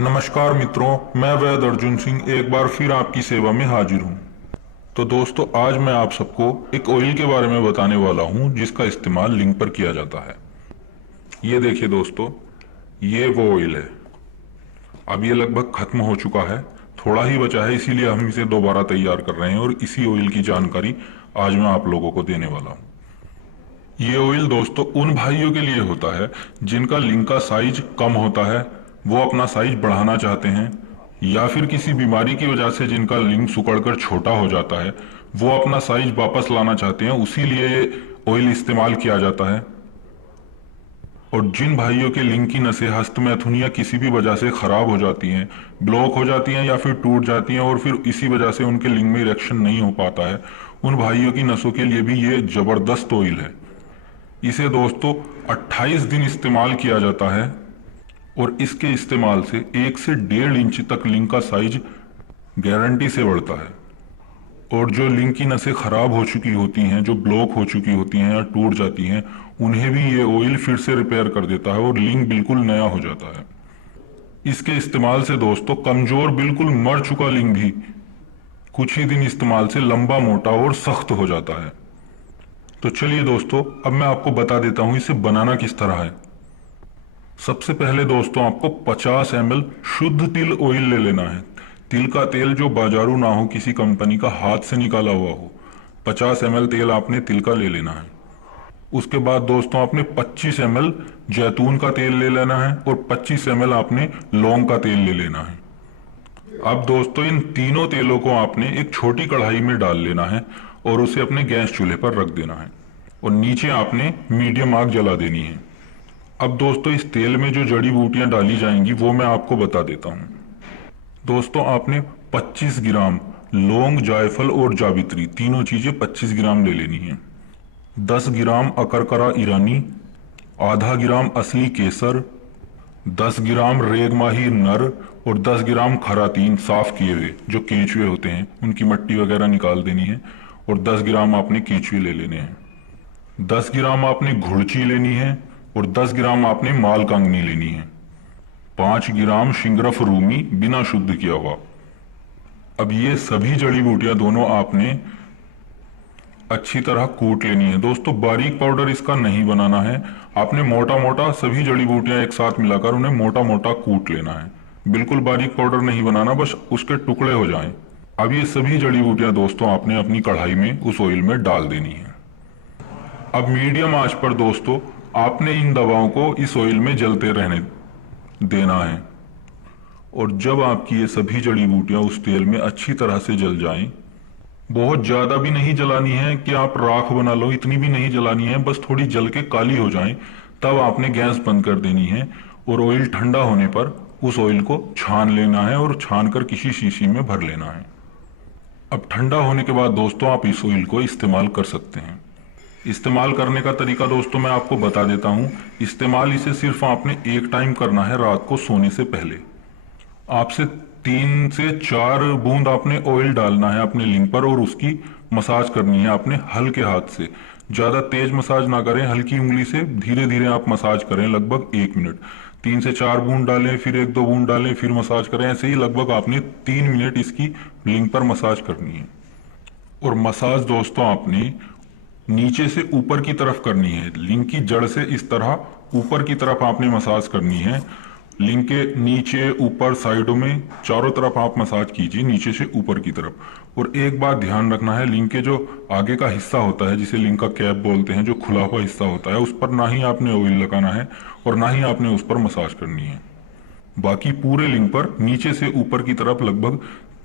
नमस्कार मित्रों, मैं वैद अर्जुन सिंह एक बार फिर आपकी सेवा में हाजिर हूँ। तो दोस्तों, आज मैं आप सबको एक ऑयल के बारे में बताने वाला हूँ जिसका इस्तेमाल लिंग पर किया जाता है। ये देखिए दोस्तों, ये वो ऑयल है। अब ये लगभग खत्म हो चुका है, थोड़ा ही बचा है, इसीलिए हम इसे दोबारा तैयार कर रहे हैं और इसी ऑयल की जानकारी आज मैं आप लोगों को देने वाला हूँ। ये ऑयल दोस्तों उन भाइयों के लिए होता है जिनका लिंग का साइज कम होता है, वो अपना साइज बढ़ाना चाहते हैं, या फिर किसी बीमारी की वजह से जिनका लिंग सिकुड़कर छोटा हो जाता है, वो अपना साइज वापस लाना चाहते हैं, उसी लिए ये ऑयल इस्तेमाल किया जाता है। और जिन भाइयों के लिंग की नसें हस्तमैथुन या किसी भी वजह से खराब हो जाती हैं, ब्लॉक हो जाती हैं या फिर टूट जाती हैं और फिर इसी वजह से उनके लिंग में इरेक्शन नहीं हो पाता है, उन भाइयों की नसों के लिए भी ये जबरदस्त ऑयल है। इसे दोस्तों 28 दिन इस्तेमाल किया जाता है और इसके इस्तेमाल से 1 से 1.5 इंच तक लिंग का साइज गारंटी से बढ़ता है। और जो लिंग की नसें खराब हो चुकी होती हैं, जो ब्लॉक हो चुकी होती हैं या टूट जाती हैं, उन्हें भी ये ऑयल फिर से रिपेयर कर देता है और लिंग बिल्कुल नया हो जाता है। इसके इस्तेमाल से दोस्तों कमजोर, बिल्कुल मर चुका लिंग भी कुछ ही दिन इस्तेमाल से लंबा, मोटा और सख्त हो जाता है। तो चलिए दोस्तों, अब मैं आपको बता देता हूं इसे बनाना किस तरह है। सबसे पहले दोस्तों आपको 50 ml शुद्ध तिल ऑयल ले लेना है। तिल का तेल जो बाजारू ना हो, किसी कंपनी का हाथ से निकाला हुआ हो। 50 ml तेल आपने तिल का ले लेना है। उसके बाद दोस्तों आपने 25 ml जैतून का तेल ले लेना है और 25 ml आपने लौंग का तेल ले लेना है। अब दोस्तों इन तीनों तेलों को आपने एक छोटी कढ़ाई में डाल लेना है और उसे अपने गैस चूल्हे पर रख देना है और नीचे आपने मीडियम आग जला देनी है। अब दोस्तों इस तेल में जो जड़ी बूटियां डाली जाएंगी वो मैं आपको बता देता हूं। दोस्तों आपने 25 ग्राम लौंग, जायफल और जावित्री, तीनों चीजें 25 ग्राम ले लेनी है। 10 ग्राम अकरकरा ईरानी, आधा ग्राम असली केसर, 10 ग्राम रेगमाही नर और 10 ग्राम खरातीन साफ किए हुए, जो केंचुए होते हैं उनकी मट्टी वगैरह निकाल देनी है और 10 ग्राम आपने केंचुए ले लेने हैं। 10 ग्राम आपने घुड़ची लेनी है और 10 ग्राम आपने माल कांगनी लेनी है। 5 ग्राम शिंगरफ रूमी बिना शुद्ध किया हुआ। अब ये सभी जड़ी बूटियां दोनों आपने अच्छी तरह कूट लेनी है। दोस्तों बारीक पाउडर इसका नहीं बनाना है, आपने मोटा मोटा सभी जड़ी बूटियां एक साथ मिलाकर उन्हें मोटा मोटा कूट लेना है। बिल्कुल बारीक पाउडर नहीं बनाना, बस उसके टुकड़े हो जाएं। अब ये सभी जड़ी बूटियां दोस्तों आपने अपनी कढ़ाई में उस ऑयल में डाल देनी है। अब मीडियम आंच पर दोस्तों आपने इन दवाओं को इस ऑयल में जलते रहने देना है। और जब आपकी ये सभी जड़ी बूटियां उस तेल में अच्छी तरह से जल जाएं, बहुत ज्यादा भी नहीं जलानी है कि आप राख बना लो, इतनी भी नहीं जलानी है, बस थोड़ी जल के काली हो जाए, तब आपने गैस बंद कर देनी है और ऑयल ठंडा होने पर उस ऑयल को छान लेना है और छान कर किसी शीशी में भर लेना है। अब ठंडा होने के बाद दोस्तों आप इस ऑयल को इस्तेमाल कर सकते हैं। इस्तेमाल करने का तरीका दोस्तों मैं आपको बता देता हूं। इस्तेमाल इसे सिर्फ आपने एक टाइम करना है, रात को सोने से पहले। आपसे 3 से 4 बूंद आपने ऑयल डालना है अपने लिंग पर और उसकी मसाज करनी है आपने हल्के हाथ से। ज्यादा तेज मसाज ना करें, हल्की उंगली से धीरे धीरे आप मसाज करें, लगभग 1 मिनट। 3 से 4 बूंद डालें, फिर 1-2 बूंद डालें, फिर मसाज करें, ऐसे ही लगभग आपने 3 मिनट इसकी लिंग पर मसाज करनी है। और मसाज दोस्तों आपने नीचे से ऊपर की तरफ करनी है, लिंग की जड़ से इस तरह ऊपर की तरफ आपने मसाज करनी है। लिंग के नीचे, ऊपर, साइडों में, चारों तरफ आप मसाज कीजिए, नीचे से ऊपर की तरफ। और एक बात ध्यान रखना है, लिंग के जो आगे का हिस्सा होता है, जिसे लिंग का कैप बोलते हैं, जो खुला हुआ हिस्सा होता है, उस पर ना ही आपने ऑयल लगाना है और ना ही आपने उस पर मसाज करनी है। बाकी पूरे लिंग पर नीचे से ऊपर की तरफ लगभग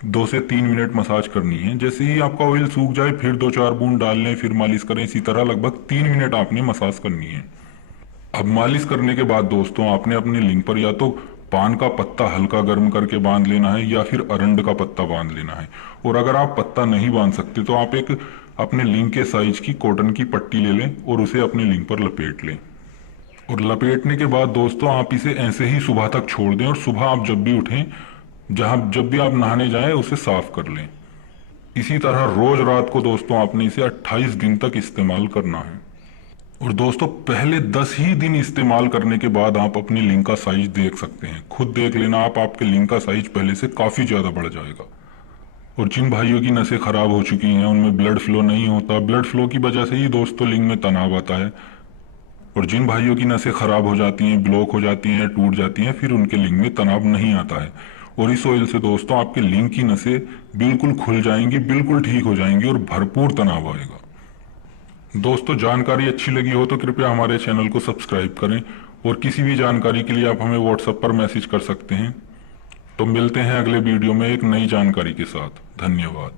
2 से 3 मिनट मसाज करनी है। जैसे ही आपका ऑयल सूख जाए फिर 2-4 बूंद डाल लें, फिर मालिश करें, इसी तरह लगभग 3 मिनट आपने मसाज करनी है। अब मालिश करने के बाद दोस्तों आपने अपने लिंग पर या तो पान का पत्ता हल्का गर्म करके बांध लेना है या फिर अरंड का पत्ता बांध लेना है। और अगर आप पत्ता नहीं बांध सकते तो आप एक अपने लिंग के साइज की कॉटन की पट्टी ले लें और उसे अपने लिंग पर लपेट लें। और लपेटने के बाद दोस्तों आप इसे ऐसे ही सुबह तक छोड़ दें और सुबह आप जब भी उठें, जब भी आप नहाने जाएं, उसे साफ कर लें। इसी तरह रोज रात को दोस्तों आपने इसे 28 दिन तक इस्तेमाल करना है। और दोस्तों पहले 10 ही दिन इस्तेमाल करने के बाद आप अपनी लिंक का साइज देख सकते हैं। खुद देख लेना आप, आपके लिंक का साइज पहले से काफी ज्यादा बढ़ जाएगा। और जिन भाइयों की नसें खराब हो चुकी हैं, उनमें ब्लड फ्लो नहीं होता, ब्लड फ्लो की वजह से ही दोस्तों लिंक में तनाव आता है। और जिन भाइयों की नसें खराब हो जाती हैं, ब्लॉक हो जाती हैं, टूट जाती हैं, फिर उनके लिंक में तनाव नहीं आता है। और इस ऑयल से दोस्तों आपके लिंक की नसें बिल्कुल खुल जाएंगी, बिल्कुल ठीक हो जाएंगी और भरपूर तनाव आएगा। दोस्तों जानकारी अच्छी लगी हो तो कृपया हमारे चैनल को सब्सक्राइब करें, और किसी भी जानकारी के लिए आप हमें व्हाट्सएप पर मैसेज कर सकते हैं। तो मिलते हैं अगले वीडियो में एक नई जानकारी के साथ। धन्यवाद।